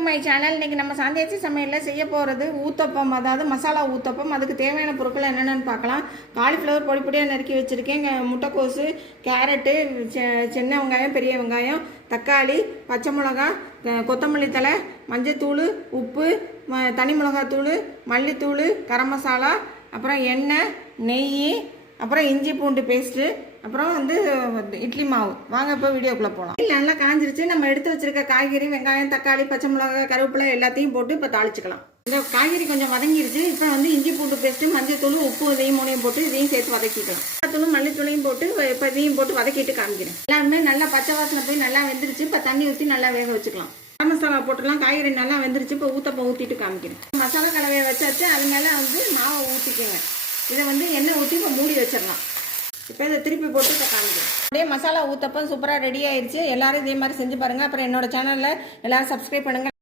To my channel. இன்றைக்கி நம்ம சாந்தியாச்சி சமையலில் செய்ய போகிறது ஊத்தப்பம், அதாவது மசாலா ஊத்தப்பம். அதுக்கு தேவையான பொருட்கள் என்னென்னு பார்க்கலாம். காலிஃப்ளவர் பொடி பொடியாக நறுக்கி வச்சுருக்கேன். முட்டைக்கோசு, கேரட்டு, சின்ன வெங்காயம், பெரிய வெங்காயம், தக்காளி, பச்சை மிளகா, கொத்தமல்லி தழை, மஞ்சத்தூள், உப்பு, தனி மிளகாத்தூள், மல்லித்தூள், கரம் மசாலா, அப்புறம் எண்ணெய், நெய், அப்புறம் இஞ்சி பூண்டு பேஸ்ட்டு, அப்புறம் இட்லி மாவு. வாங்க இப்போ வீடியோக்குள்ளே போகலாம். நல்லா காஞ்சிருச்சு. நம்ம எடுத்து வச்சிருக்க காய்கறி, வெங்காயம், தக்காளி, பச்சை மிளகாய், கருவேப்பிலை எல்லாத்தையும் போட்டு இப்போ தாளிச்சுக்கலாம். இந்த காய்கறி கொஞ்சம் வதங்கிருச்சு. இப்போ இஞ்சி பூண்டு பேஸ்ட்டு, மஞ்சத்தூள், உப்பு, இதையும் மூணையும் போட்டு இதையும் சேர்த்து வதக்கிக்கலாம். தூளும் மல்லித்தூளையும் போட்டு இப்போ இதையும் போட்டு வதக்கிட்டு காமிக்கிறேன். எல்லாருமே நல்லா பச்சை வாசனை போய் நல்லா வெந்துருச்சு. இப்போ தண்ணி ஊற்றி நல்லா வேக வச்சுக்கலாம். கரம் மசாலா போட்டுலாம். காய்கறி நல்லா வெந்துருச்சு. இப்போ ஊத்தப்போ ஊற்றிட்டு காமிக்கிறேன். மசாலா கலவையை வச்சாச்சு. அது மேலே மாவை ஊற்றிக்கோங்க. இதை எண்ணெய் ஊற்றி இப்போ மூடி வச்சிடலாம். இப்போ இதை திருப்பி போட்டு இப்போ காமிக்கிறேன். அப்படியே மசாலா ஊத்தப்பம் சூப்பராக ரெடி ஆயிடுச்சு. எல்லாரும் இதே மாதிரி செஞ்சு பாருங்கள். அப்புறம் என்னோட சேனலில் எல்லோரும் சப்ஸ்கிரைப் பண்ணுங்கள்.